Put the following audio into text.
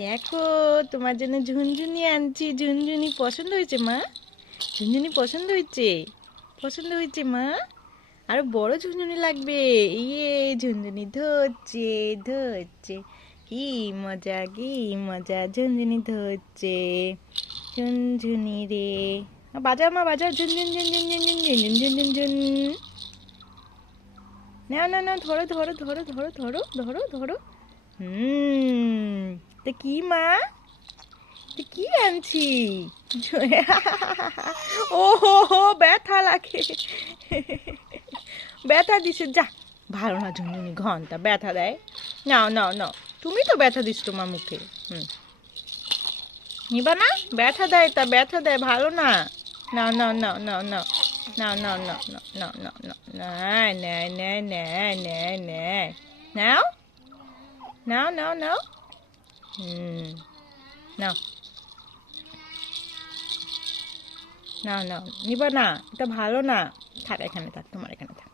দেখো, তোমার জন্য ঝুনঝুনি আনছি। ঝুনঝুনি পছন্দ হয়েছে মা? ঝুনঝুনি পছন্দ হয়েছে? পছন্দ হয়েছে মা? আরো বড় ঝুনঝুনি লাগবে। ইয়ে, ঝুনঝুনি ধরছে ধরছে। কি মজা, কি মজা, ঝুনঝুনি ধরছে। ঝুনঝুনি রে, বাজাও মা, বাজাও। ঝুনঝুন ঝুনঝুন ঝুনঝুন ঝুনঝুন ঝুনঝুন ঝুন। নাও নাও নাও, ধরো ধরো ধরো ধরো ধরো ধরো ধরো। তা কি মা, তা কি আনছি? ও হো হো, ব্যথা লাগে। ব্যথা দিছে, যা। ভালো না ঝুনঝুনি, ঘন্টা ব্যথা দেয়। নাও নাও নাও, তুমি তো ব্যথা দিস তোমার মুখে। হুম, নিবা না? ব্যথা দেয়, তা ব্যথা দেয়, ভালো না। নাও নাও নাও নাও নাও নাও নাও নাও নাও নাও নাও নাও, নেয় নেয় নেয় নেয় নেয়, নাও নাও নাও নাও। হুম, নাও নাও নাও, নিবা না? এটা ভালো না। থাক, এখানে থাক, তোমার এখানে থাক।